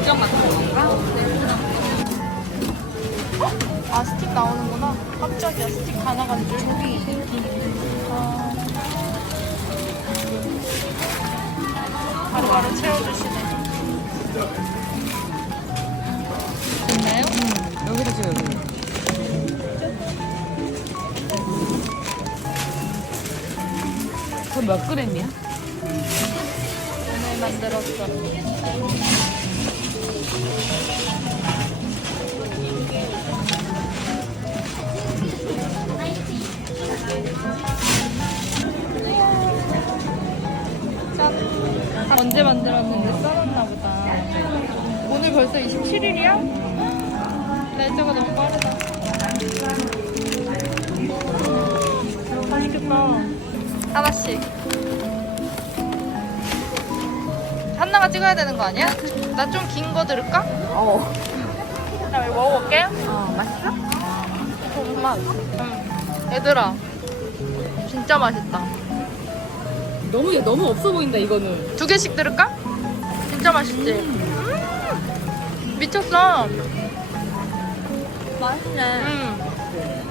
인정 같은 건가? 어? 아 스틱 나오는구나. 깜짝이야 스틱 하나 간 줄. 아. 바로바로 채워주시네. 됐나요? 음, 여기도 지금 여기. 그몇 그램이야? 오늘 만들었어. 짠. 언제 만들었는데 썰었나 보다. 오늘 벌써 27일이야? 날짜가 너무 빠르다. 맛있겠다. 하나씩. 한나가 찍어야 되는 거 아니야? 나 좀 긴 거 들을까? 어. 나 이거 먹어볼게. 어 맛있어? 정말. 응. 얘들아, 진짜 맛있다. 너무 얘 너무 없어 보인다 이거는. 두 개씩 들을까? 진짜 맛있지? 음. 미쳤어. 맛있네. 응.